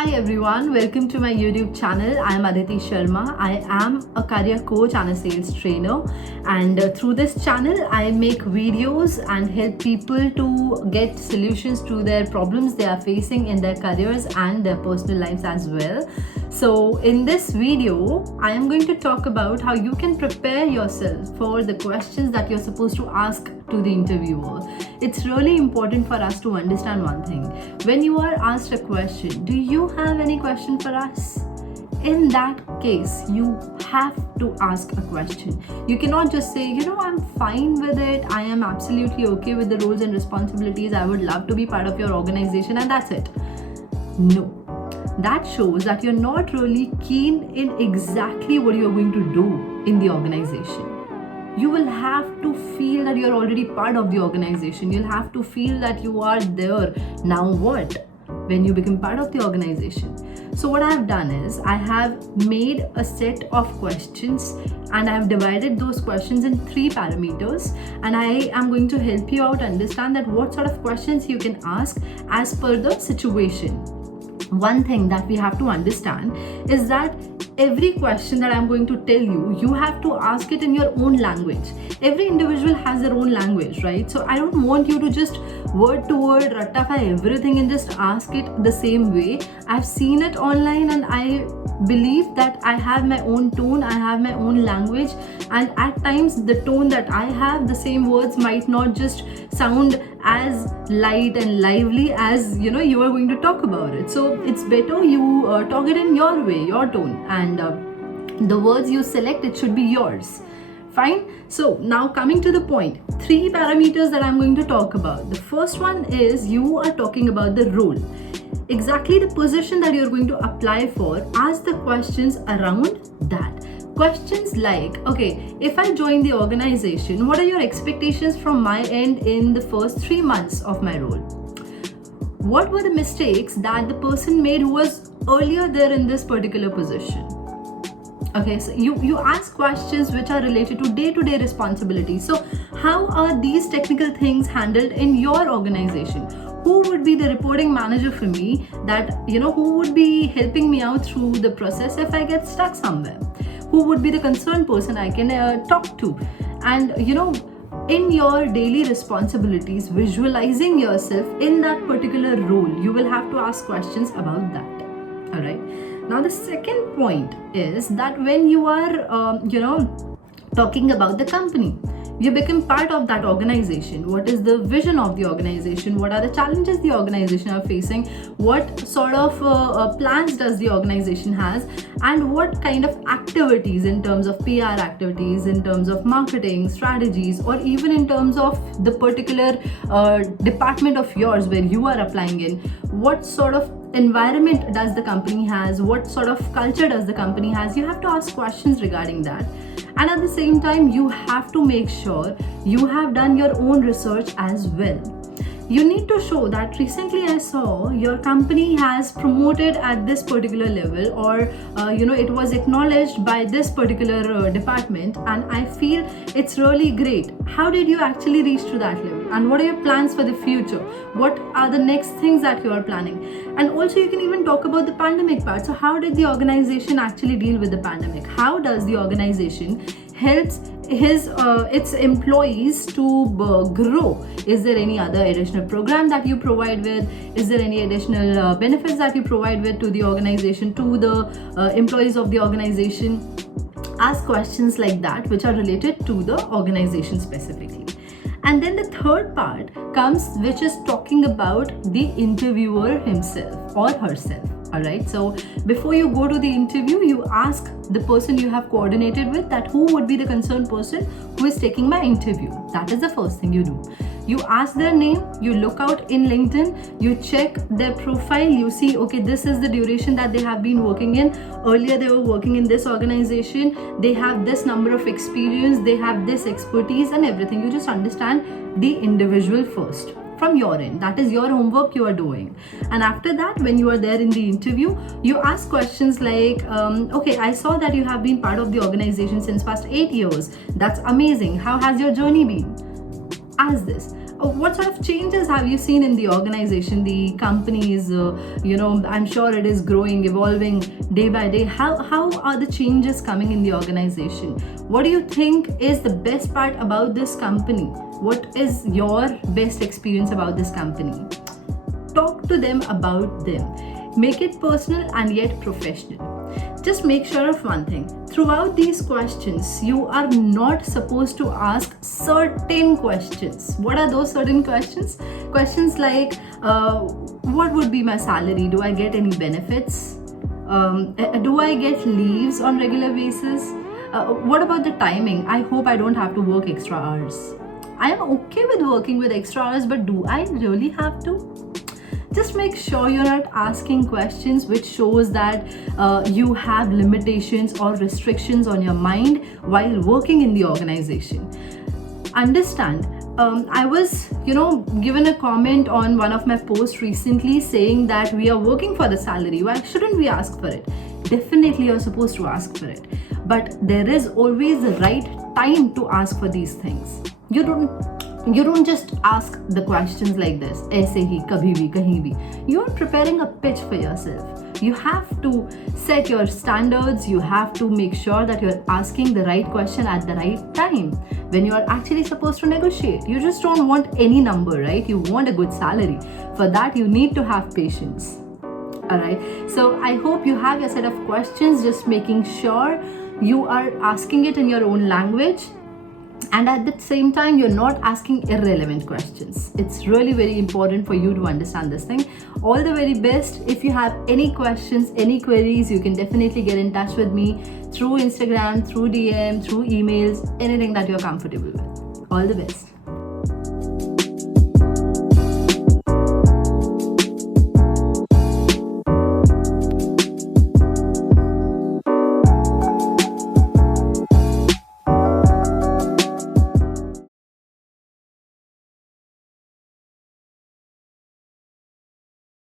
Hi everyone, welcome to my YouTube channel. I am Aditi Sharma. I am a career coach and a sales trainer, and through this channel I make videos and help people to get solutions to their problems they are facing in their careers and their personal lives as well. So in this video I am going to talk about how you can prepare yourself for the questions that you're supposed to ask to the interviewer. It's really important for us to understand one thing. When you are asked a question, do you have any question for us? In that case, you have to ask a question. You cannot just say, I'm fine with it. I am absolutely okay with the roles and responsibilities. I would love to be part of your organization, and that's it. No. That shows that you're not really keen in exactly what you're going to do in the organization. You will have to feel that you're already part of the organization. You'll have to feel that you are there. Now what? When you become part of the organization. So what I have done is I have made a set of questions and I have divided those questions in 3 parameters, and I am going to help you out understand that what sort of questions you can ask as per the situation. One thing that we have to understand is that every question that I'm going to tell you, you have to ask it in your own language. Every individual has their own language, right? So I don't want you to just word to word ratify everything and just ask it the same way. I've seen it online and I believe that I have my own tone, I have my own language, and at times the tone that I have, the same words might not just sound as light and lively as you are going to talk about it. So it's better you talk it in your way, your tone, and the words you select, it should be yours. Fine. So now coming to the point, 3 parameters that I'm going to talk about. The first one is you are talking about the role, exactly the position that you're going to apply for. Ask the questions around that. Questions like, okay, if I join the organization, what are your expectations from my end in the first 3 months of my role? What were the mistakes that the person made who was earlier there in this particular position? Okay, so you ask questions which are related to day-to-day responsibilities. So how are these technical things handled in your organization? Who would be the reporting manager for me that, who would be helping me out through the process if I get stuck somewhere? Who would be the concerned person I can talk to? And, in your daily responsibilities, visualizing yourself in that particular role, you will have to ask questions about that. All right. Now, the second point is that when you are, talking about the company, you become part of that organization. What is the vision of the organization? What are the challenges the organization are facing? What sort of plans does the organization has? And what kind of activities in terms of PR activities, in terms of marketing strategies, or even in terms of the particular department of yours where you are applying in, what sort of environment does the company has? What sort of culture does the company has? You have to ask questions regarding that. And at the same time, you have to make sure you have done your own research as well. You need to show that recently I saw your company has promoted at this particular level, or it was acknowledged by this particular department, and I feel it's really great. How did you actually reach to that level? And what are your plans for the future? What are the next things that you are planning? And also you can even talk about the pandemic part. So how did the organization actually deal with the pandemic? How does the organization helps its employees to grow? Is there any other additional program that you provide with? Is there any additional benefits that you provide with to the organization, to the employees of the organization? Ask questions like that which are related to the organization specifically. And then the third part comes, which is talking about the interviewer himself or herself. All right. So before you go to the interview, you ask the person you have coordinated with that who would be the concerned person who is taking my interview. That is the first thing you do. You ask their name, you look out in LinkedIn, you check their profile, you see, okay, this is the duration that they have been working in. Earlier they were working in this organization. They have this number of experience, they have this expertise and everything. You just understand the individual first. From your end, that is your homework you are doing. And after that, when you are there in the interview, you ask questions like, okay, I saw that you have been part of the organization since past 8 years. That's amazing. How has your journey been? Ask this. What sort of changes have you seen in the organization, the companies? I'm sure it is growing, evolving day by day. How are the changes coming in the organization? What do you think is the best part about this company? What is your best experience about this company? Talk to them about them. Make it personal and yet professional. Just make sure of one thing. Throughout these questions, you are not supposed to ask certain questions. What are those certain questions? Questions like, what would be my salary? Do I get any benefits? Do I get leaves on regular basis? What about the timing? I hope I don't have to work extra hours. I am okay with working with extra hours, but do I really have to? Just make sure you're not asking questions which shows that you have limitations or restrictions on your mind while working in the organization. Understand, I was given a comment on one of my posts recently saying that we are working for the salary. Why shouldn't we ask for it? Definitely you're supposed to ask for it, but there is always the right time to ask for these things. You don't just ask the questions like this, aise hi, kabhi bhi, kahin bhi. You are preparing a pitch for yourself. You have to set your standards. You have to make sure that you're asking the right question at the right time when you are actually supposed to negotiate. You just don't want any number, right? You want a good salary. For that, you need to have patience. Alright, so I hope you have your set of questions, just making sure you are asking it in your own language. And at the same time, you're not asking irrelevant questions. It's really very important for you to understand this thing. All the very best. If you have any questions, any queries, you can definitely get in touch with me through Instagram, through DM, through emails, anything that you're comfortable with. All the best.